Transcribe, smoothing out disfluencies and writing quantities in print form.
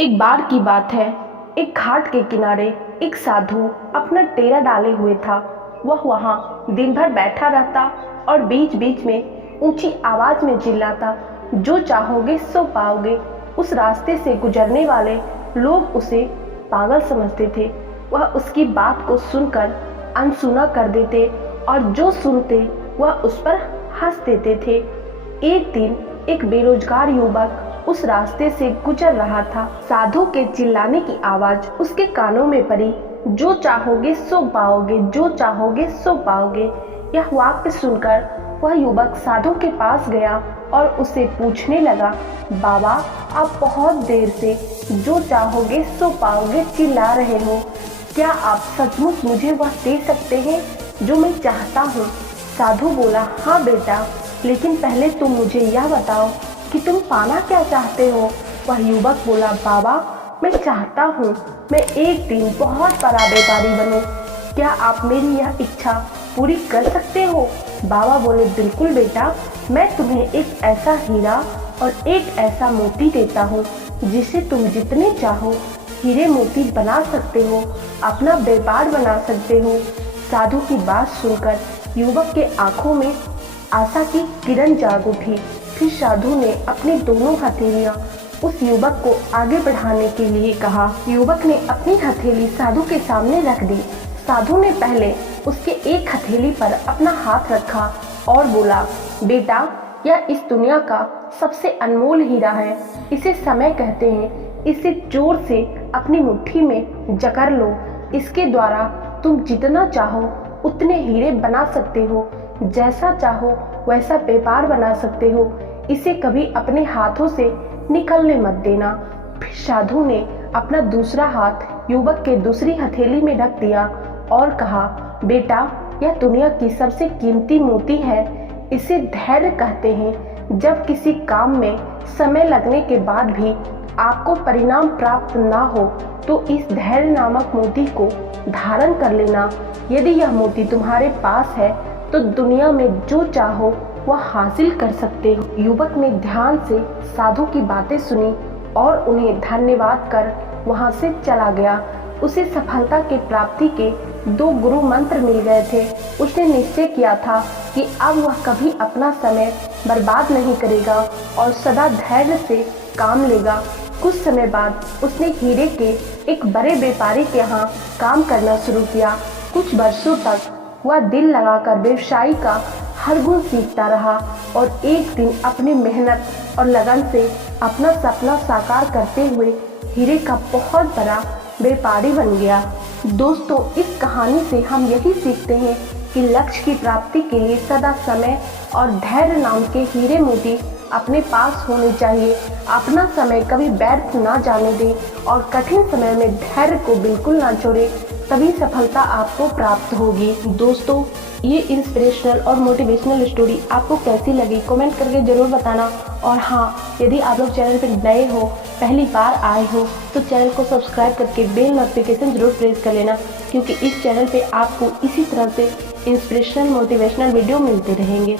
एक बार की बात है, एक घाट के किनारे एक साधु अपना डेरा डाले हुए था। वह वहाँ दिन भर बैठा रहता और बीच बीच में ऊंची आवाज में चिल्लाता, जो चाहोगे सो पाओगे। उस रास्ते से गुजरने वाले लोग उसे पागल समझते थे। वह उसकी बात को सुनकर अनसुना कर देते और जो सुनते वह उस पर हंस देते थे। एक दिन एक बेरोजगार युवक उस रास्ते से गुजर रहा था। साधु के चिल्लाने की आवाज उसके कानों में पड़ी, जो चाहोगे सो पाओगे, जो चाहोगे सो पाओगे। यह वाक्य सुनकर वह युवक साधु के पास गया और उसे पूछने लगा, बाबा आप बहुत देर से जो चाहोगे सो पाओगे चिल्ला रहे हो, क्या आप सचमुच मुझे वह दे सकते हैं जो मैं चाहता हूँ? साधु बोला, हाँ बेटा, लेकिन पहले तुम मुझे यह बताओ कि तुम पाना क्या चाहते हो? वह युवक बोला, बाबा मैं चाहता हूँ मैं एक दिन बहुत बड़ा व्यापारी बनूं। क्या आप मेरी यह इच्छा पूरी कर सकते हो? बाबा बोले, बिल्कुल बेटा, मैं तुम्हें एक ऐसा हीरा और एक ऐसा मोती देता हूँ जिसे तुम जितने चाहो हीरे मोती बना सकते हो, अपना व्यापार बना सकते हो। साधु की बात सुनकर युवक के आंखों में आशा की किरण जाग उठी। फिर साधु ने अपनी दोनों हथेलियां उस युवक को आगे बढ़ाने के लिए कहा। युवक ने अपनी हथेली साधु के सामने रख दी। साधु ने पहले उसके एक हथेली पर अपना हाथ रखा और बोला, बेटा यह इस दुनिया का सबसे अनमोल हीरा है, इसे समय कहते हैं। इसे जोर से अपनी मुट्ठी में जकड़ लो। इसके द्वारा तुम जितना चाहो उतने हीरे बना सकते हो, जैसा चाहो वैसा व्यापार बना सकते हो। इसे कभी अपने हाथों से निकलने मत देना। फिर साधु ने अपना दूसरा हाथ युवक के दूसरी हथेली में रख दिया और कहा, बेटा यह दुनिया की सबसे कीमती मोती है, इसे धैर्य कहते हैं। जब किसी काम में समय लगने के बाद भी आपको परिणाम प्राप्त ना हो तो इस धैर्य नामक मोती को धारण कर लेना। यदि यह मोती तुम्हारे पास है तो दुनिया में जो चाहो वह हासिल कर सकते हो। युवक ने ध्यान से साधु की बातें सुनी और उन्हें धन्यवाद कर वहां से चला गया। उसे सफलता के प्राप्ति के 2 गुरु मंत्र मिल गए थे। उसने निश्चय किया था कि अब वह कभी अपना समय बर्बाद नहीं करेगा और सदा धैर्य से काम लेगा। कुछ समय बाद उसने हीरे के एक बड़े व्यापारी के यहाँ काम करना शुरू किया। कुछ वर्षों तक वह दिल लगाकर व्यवसाय का हर गुण सीखता रहा और एक दिन अपनी मेहनत और लगन से अपना सपना साकार करते हुए हीरे का बहुत बड़ा व्यापारी बन गया। दोस्तों, इस कहानी से हम यही सीखते हैं कि लक्ष्य की प्राप्ति के लिए सदा समय और धैर्य नाम के हीरे मोती अपने पास होने चाहिए। अपना समय कभी व्यर्थ ना जाने दें और कठिन समय में धैर्य को बिल्कुल ना छोड़ें, तभी सफलता आपको प्राप्त होगी। दोस्तों, ये इंस्पिरेशनल और मोटिवेशनल स्टोरी आपको कैसी लगी कमेंट करके ज़रूर बताना। और हाँ, यदि आप लोग चैनल पर नए हो, पहली बार आए हो, तो चैनल को सब्सक्राइब करके बेल नोटिफिकेशन जरूर प्रेस कर लेना, क्योंकि इस चैनल पे आपको इसी तरह से इंस्पिरेशनल मोटिवेशनल वीडियो मिलते रहेंगे।